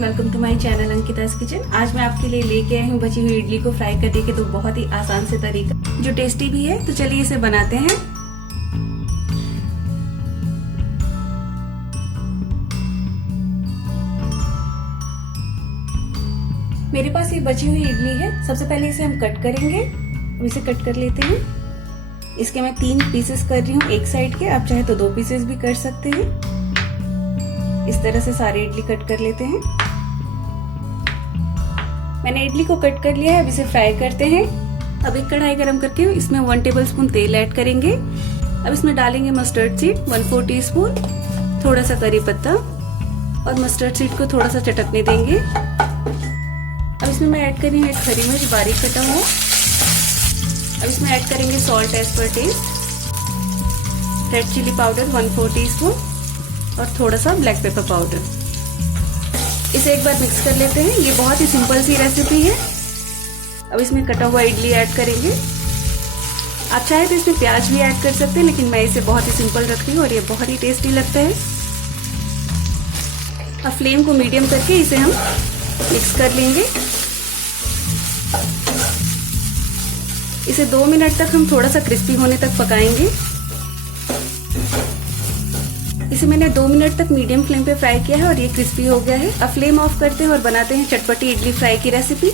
Welcome to my channel Ankita's kitchen. आज मैं आपके लिए लेके आई हूँ बची हुई इडली को फ्राई करने के तो बहुत ही आसान से तरीका जो टेस्टी भी है। तो चलिए इसे बनाते हैं। मेरे पास ये बची हुई इडली है। सबसे पहले इसे हम कट करेंगे। अब इसे कट कर लेते हैं। इसके मैं 3 पीसेस कर रही हूँ एक साइड के। आप चाहे तो 2 पीसेस भी कर सकते हैं। इस तरह से सारी इडली कट कर लेते हैं। मैंने इडली को कट कर लिया है। अब इसे फ्राई करते हैं। अब एक कढ़ाई गरम करके इसमें 1 टेबलस्पून तेल ऐड करेंगे। अब इसमें डालेंगे मस्टर्ड सीड 1/4 टीस्पून, थोड़ा सा करी पत्ता और मस्टर्ड सीड को थोड़ा सा चटकने देंगे। अब इसमें मैं ऐड कर रही हूँ एक हरी मिर्च बारीक कटा हुआ। अब इसमें ऐड करेंगे salt as per taste, red chili powder 1/4 teaspoon और थोड़ा सा ब्लैक पेपर पाउडर। इसे एक बार मिक्स कर लेते हैं। ये बहुत ही सिंपल सी रेसिपी है। अब इसमें कटा हुआ इडली ऐड करेंगे। आप चाहे तो इसमें प्याज भी ऐड कर सकते हैं, लेकिन मैं इसे बहुत ही सिंपल रखती हूँ और ये बहुत ही टेस्टी लगता है। अब फ्लेम को मीडियम करके इसे हम मिक्स कर लेंगे। इसे 2 मिनट तक हम थोड़ा सा क्रिस्पी होने तक पकाएंगे। इसे मैंने 2 मिनट तक मीडियम फ्लेम पे फ्राई किया है और ये क्रिस्पी हो गया है। अब फ्लेम ऑफ करते हैं और बनाते हैं चटपटी इडली फ्राई की रेसिपी।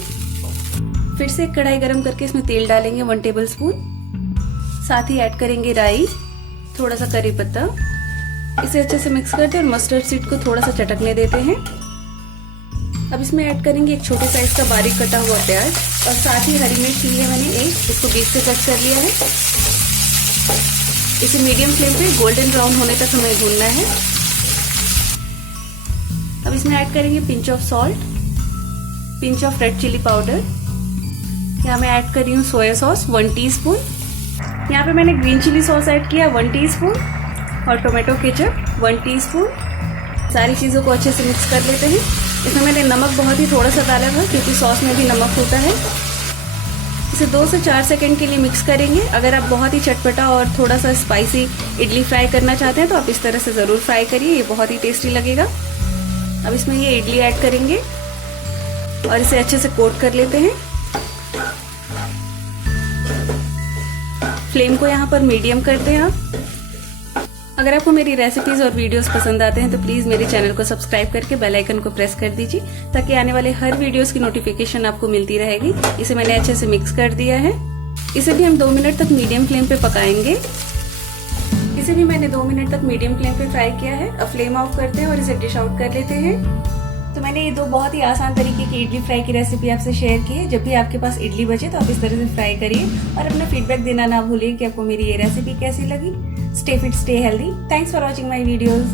फिर से एक कढ़ाई गरम करके इसमें तेल डालेंगे 1 टेबलस्पून, साथ ही ऐड करेंगे राई, थोड़ा सा करी पत्ता। इसे अच्छे से मिक्स करते हैं और मस्टर्ड सीड को थोड़ा सा चटकने देते हैं। अब इसमें ऐड करेंगे एक छोटे साइज का बारीक कटा हुआ प्याज और साथ ही हरी मिर्च ली है मैंने एक, इसको बीच से कट कर लिया है। इसे मीडियम फ्लेम पे गोल्डन ब्राउन होने तक हमें भूनना है। अब इसमें ऐड करेंगे pinch of salt, pinch of red chili powder. यहाँ मैं ऐड कर रही हूँ सोया सॉस 1 टीस्पून। यहाँ पे मैंने ग्रीन चिली सॉस ऐड किया 1 टीस्पून और टोमेटो केचप 1 टीस्पून। सारी चीज़ों को अच्छे से मिक्स कर लेते हैं। इसमें मैंने नमक बहुत ही थोड़ा सा डाला था क्योंकि सॉस में भी नमक होता है। इसे 2 से 4 सेकंड के लिए मिक्स करेंगे। अगर आप बहुत ही चटपटा और थोड़ा सा स्पाइसी इडली फ्राई करना चाहते हैं तो आप इस तरह से ज़रूर फ्राई करिए, ये बहुत ही टेस्टी लगेगा। अब इसमें ये इडली ऐड करेंगे और इसे अच्छे से कोट कर लेते हैं। फ्लेम को यहाँ पर मीडियम करते हैं आप। अगर आपको मेरी रेसिपीज और वीडियोस पसंद आते हैं तो प्लीज मेरे चैनल को सब्सक्राइब करके बेल आइकन को प्रेस कर दीजिए ताकि आने वाले हर वीडियोस की नोटिफिकेशन आपको मिलती रहेगी। इसे मैंने अच्छे से मिक्स कर दिया है। इसे भी हम 2 मिनट तक मीडियम फ्लेम पे पकाएंगे। इसे भी मैंने 2 मिनट तक मीडियम फ्लेम पे फ्राई किया है। अब फ्लेम ऑफ करते हैं और इसे डिश आउट कर लेते हैं। तो मैंने ये 2 बहुत ही आसान तरीके की इडली फ्राई की रेसिपी आपसे शेयर की है। जब भी आपके पास इडली बचे तो आप इस तरह से फ्राई करिए और अपना फीडबैक देना ना भूलिए कि आपको मेरी ये रेसिपी कैसी लगी। Stay fit, stay healthy. Thanks for watching my videos.